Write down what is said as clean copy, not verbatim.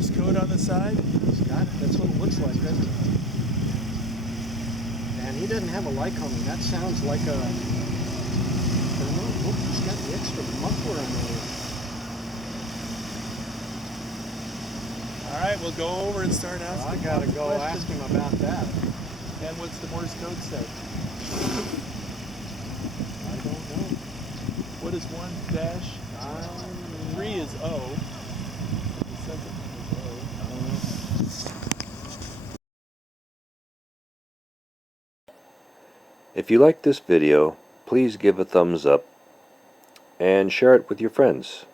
Morse code on the side? It's got it. That's what it looks like, doesn't it? And he doesn't have a light coming. That sounds like a... I don't know. Look, he's got the extra muffler on there. All right, we'll go over and start asking. Well, I gotta go ask him about that. And what's the Morse code say? I don't know. What is 1-3 is O. The second one is O. I don't know. If you like this video, please give a thumbs up and share it with your friends.